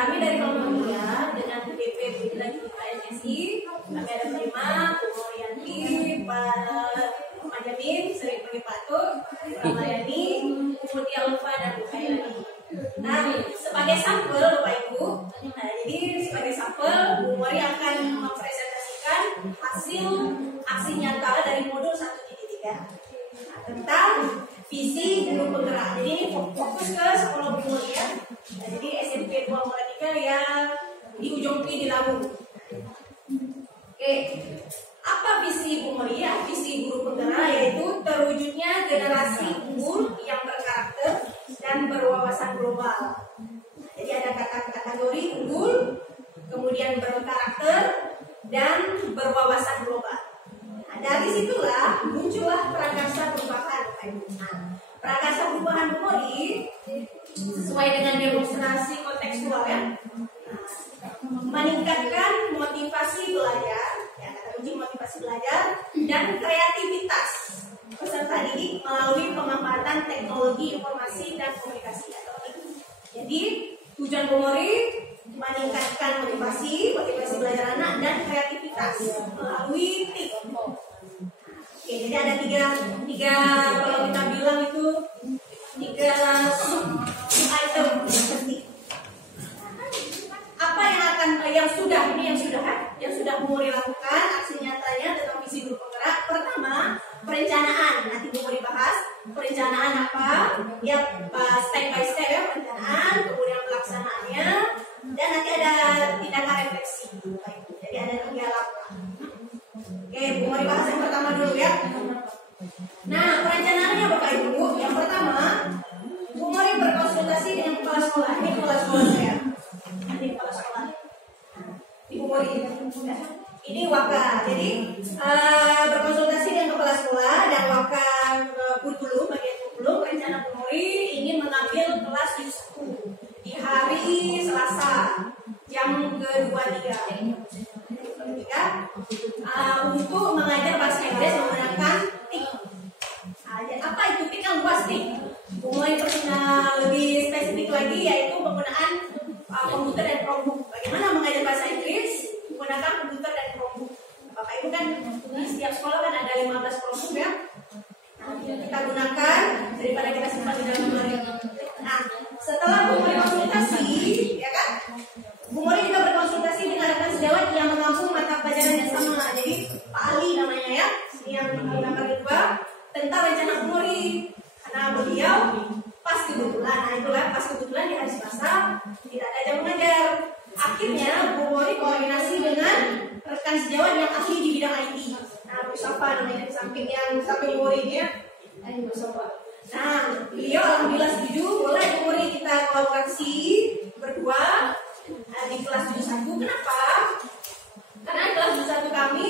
kami dari Kelompoknya dengan DP dan KSSI, kami ada 5, Bu Morianti, Pak Majamin, sering panggil Pak Tur, Pak Mayani, Bu Mutia Lufa, dan Bu Khairani. Nah, sebagai sampel Bapak Ibu, jadi sebagai sampel Bu Mori akan mempresentasikan hasil aksi nyata dari modul 1.3 tentang visi guru penggerak. Jadi ini fokus ke sekolah Bu Mori ya. Nah, jadi SMP 2 Muara 3 yang di ujung P di Lawu. Oke, apa visi Bu Mori ya? Visi guru penggerak yaitu terwujudnya generasi unggul yang berkarakter dan berwawasan global. Jadi ada kategori unggul, kemudian berkarakter dan berwawasan global. Nah, dari situlah muncullah prakarsa perubahan. Nah, prakarsa perubahan Bu Mori sesuai dengan demonstrasi kontekstual ya, meningkatkan motivasi belajar, ya kata kunci motivasi belajar dan kreativitas peserta didik melalui pemanfaatan teknologi informasi dan komunikasi atau TIK. Jadi tujuan Bu Mori meningkatkan motivasi belajar anak dan kreativitas melalui TIK. Oke, jadi ada tiga kalau kita bilang itu 3 sub item penting. Apa yang sudah Bu Mori lakukan aksi nyatanya tentang visi guru penggerak? Pertama, perencanaan. Nanti Bu Mori bahas perencanaan apa? Ya, step by step ya perencanaan, kemudian pelaksanaannya, dan nanti ada tindakan refleksi. Jadi ada 3 langkah. Oke, Bu Mori bahas yang pertama dulu ya. Nah, perencanaannya Bapak Ibu, yang pertama Bu Mori berkonsultasi dengan kepala sekolah. Ini kepala sekolah saya. Ini kepala sekolah. Ibu Mori. Ini Waka. Jadi berkonsultasi dengan kepala sekolah dan Waka kurikulum, bagian kurikulum. Rencana Bu Mori ingin mengambil kelas di 10 di hari Selasa jam ke-23. Untuk mengajar bahasa Inggris menggunakan TIK. Apa itu TIK yang luas TIK? Mulai lebih spesifik lagi yaitu penggunaan komputer dan Chromebook. Bagaimana mengajar bahasa Inggris menggunakan komputer dan Chromebook? Bapak Ibu kan di setiap sekolah kan ada 15 Chromebook ya. Nah, kita gunakan daripada kita simpan di dalam lemari. Nah, setelah Bu Mori konsultasi, ya kan? Bu Mori juga berkonsultasi dengan rekan sejawat yang menampung mata pelajaran yang sama. Jadi Pak Ali namanya ya, yang gambar kedua tentang rencana Bu Mori. Karena beliau pas kebetulan, nah itulah pas kebetulan di hari Selasa tidak ada jam mengajar. Akhirnya Bu Mori koordinasi dengan rekan sejawat yang ahli di bidang IT. Nah, Bu Safa namanya di samping Bu Mori ini ya. Ini Bu Safa. Nah, beliau alhamdulillah setuju, boleh Bu Mori kita kolaborasi berdua di kelas 71. Kenapa? Karena kelas 71 kami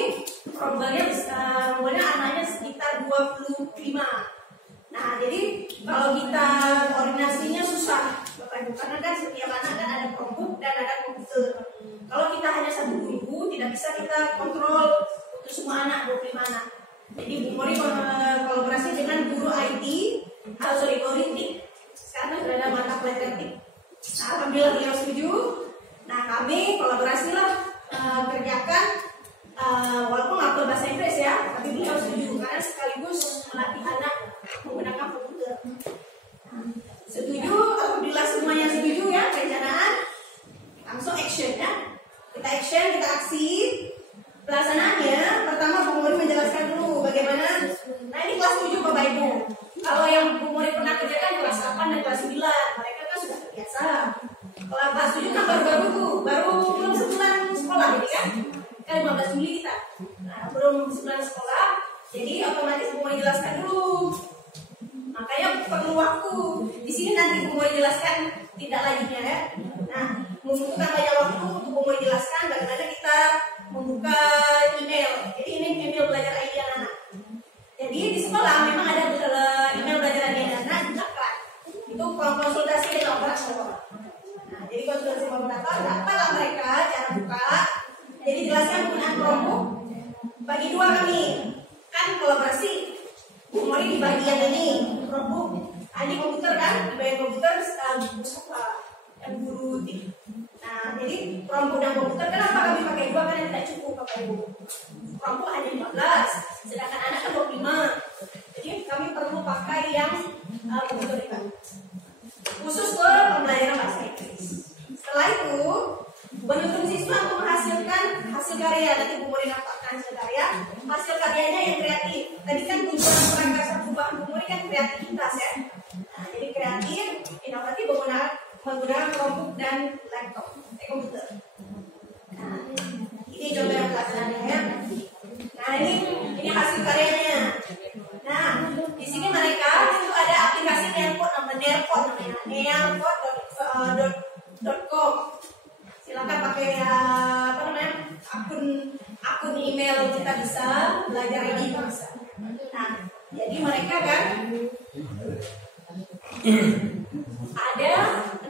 rombongannya anaknya sekitar 25. Nah, jadi kalau kita koordinasinya susah, Bapak Ibu, karena kan setiap anak kan ada Chromebook dan ada komputer. Kalau kita hanya 1 guru, tidak bisa kita kontrol untuk semua anak, 25 anak. Jadi Bu Mori kolaborasi dengan guru IT, guru TIK. Sekarang sudah ada mata pelajaran TIK. Nah, alhamdulillah beliau setuju. Nah, kami kolaborasilah kerjakan walaupun nggak bahasa Inggris ya, tapi beliau setuju karena sekaligus melatih anak menggunakan komputer. Setuju, alhamdulillah semuanya setuju ya perencanaan. Langsung action ya. Kita action, kita aksi. Pelaksanaannya, pertama Bu Mori menjelaskan dulu bagaimana. Nah, ini kelas 7 Bapak Ibu. Kalau yang Bu Mori pernah kerjakan kelas 8 dan kelas 9, mereka kan sudah terbiasa. Kalau kelas 7 kan baru belum sebulan sekolah ini kan 15 Juli kita. Nah, belum sebulan sekolah, jadi otomatis Bu Mori jelaskan dulu. Makanya perlu waktu. Di sini nanti Bu Mori jelaskan tindak lanjutnya ya. Nah, membutuhkan banyak waktu untuk Bu Mori jelaskan bagaimana kita membuka email. Jadi ini email belajar ID anak. Jadi di sekolah memang ada email belajar ID anak dibuka. Itu konsultasi dengan operator. Nah, jadi konsultasi dengan operator, dapatlah mereka cara buka. Jadi jelaskan penggunaan Chromebook. Bagi 2 kami kan kolaborasi. Bu Mori di bagian ini Chromebook. Ini komputer kan, di bagian komputer yang guru TIK. Nah, jadi perompu dan komputer kenapa kami pakai 2 karena tidak cukup Bapak Ibu. Perompu hanya 15, sedangkan anak kan 25. Jadi kami perlu pakai yang komputer itu. Khusus ke pembelajaran bahasa Inggris. Setelah itu, menuntun siswa untuk menghasilkan hasil karya. Nanti Bu Muri nampakkan hasil karya. Hasil karyanya yang kreatif. Tadi kan tujuan perakarsa perubahan Bu Muri kan kreativitas ya. Nah, jadi kreatif, inovatif menggunakan Chromebook dan laptop, komputer. Nah, ini contoh pelajarannya ya. Nah, ini hasil karyanya. Nah, di sini mereka itu ada aplikasi Nearpod namanya nearpod.com. Silakan pakai akun email kita bisa belajar ini bisa. Nah, jadi mereka kan ada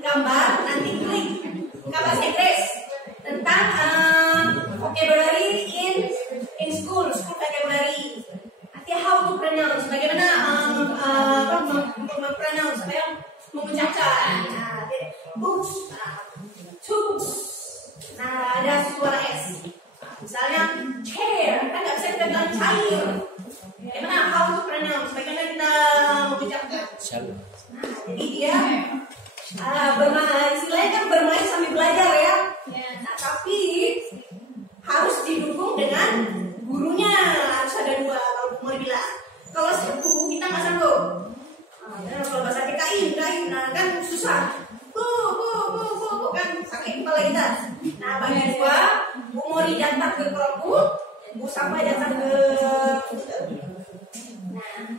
gambar, nanti klik bahasa Inggris tentang vocabulary in school vocabulary. Nanti how to pronounce, bagaimana mempronounce, mengucapkan. Nah, books, tubes. Nah, ada suara S. Misalnya chair, kan nggak bisa kita bilang cair. Bagaimana how to pronounce, bagaimana kita mengucapkan. Nah, jadi dia istilahnya kan bermain sambil belajar ya. Nah, tapi harus didukung dengan gurunya, harus ada 2 kalau Bu Muri bilang. Kalau 1 kita nggak sanggup. Kalau bahasa TKI, nah kan susah. Bu, kan sakit kepala kita. Nah, bagi 2, Bu Muri datang ke Chromebook, Bu Safa datang ke komputer. Nah,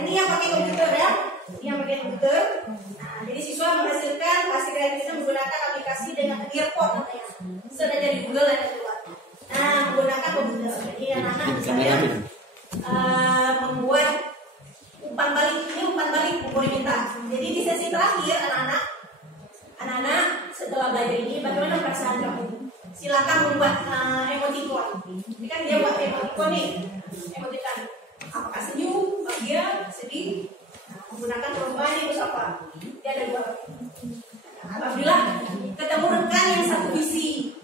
ini yang pakai komputer ya. Ini yang pakai komputer. Nah, jadi siswa menghasilkan hasil kreatifnya menggunakan aplikasi dengan Nearpod namanya. Sudah jadi Google ada keluar. Nah, menggunakan komputer. Jadi anak-anak misalnya membuat umpan balik. Ini umpan balik Bu Muri minta. Jadi di sesi terakhir anak-anak setelah belajar ini bagaimana perasaan kamu? Silakan membuat emoticon. Ini kan dia buat emoticon nih. Emoticon. Apakah senyum, bahagia, sedih? Menggunakan perubahan ini apa? Dia ada 2. Apabila ketemu rekan yang satu visi,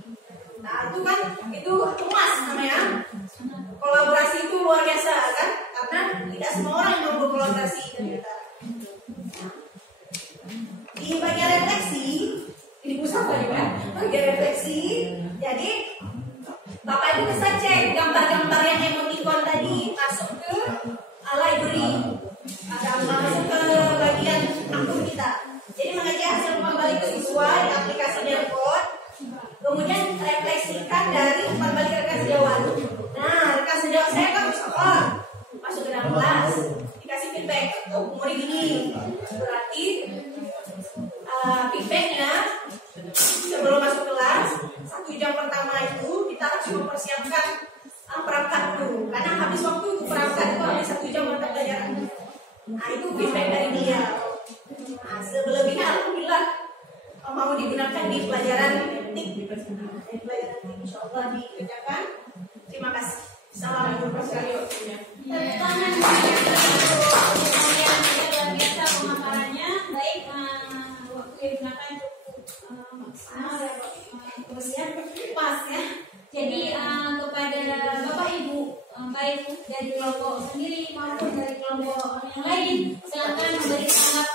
nah itu kan itu emas namanya. Kolaborasi itu luar biasa kan? Karena tidak semua orang yang mau berkolaborasi dengan kita. Di bagian refleksi, ini pusat juga. Bagian refleksi, jadi Bapak Ibu bisa cek gambar-gambar yang emoticon tadi masuk ke library. Masuk ke bagian akun kita. Jadi mengajar hasil umpan balik ke siswa di aplikasi Nearpod. Kemudian refleksikan dari umpan balik rekan sejawat. Nah, rekan sejawat saya kan masuk ke dalam kelas, dikasih feedback. Oh, Bu Muri gini. Berarti feedbacknya sebelum masuk kelas 1 jam pertama itu kita harus mempersiapkan perangkat dulu. Karena habis waktu untuk perangkat itu hanya 1 jam mata pelajaran. Nah, itu feedback dari dia. Nah, selebihnya alhamdulillah mau digunakan di pelajaran teknik. Di pelajaran teknik insyaallah dikerjakan. Terima kasih. Assalamualaikum warahmatullahi wabarakatuh. Tangan luar biasa pemaparannya. Baik, waktu yang digunakan cukup maksimal terus ya, pas ya. Jadi kepada Bapak Ibu, baik dari kelompok sendiri maupun dari kelompok yang lain, silakan memberi tanggapan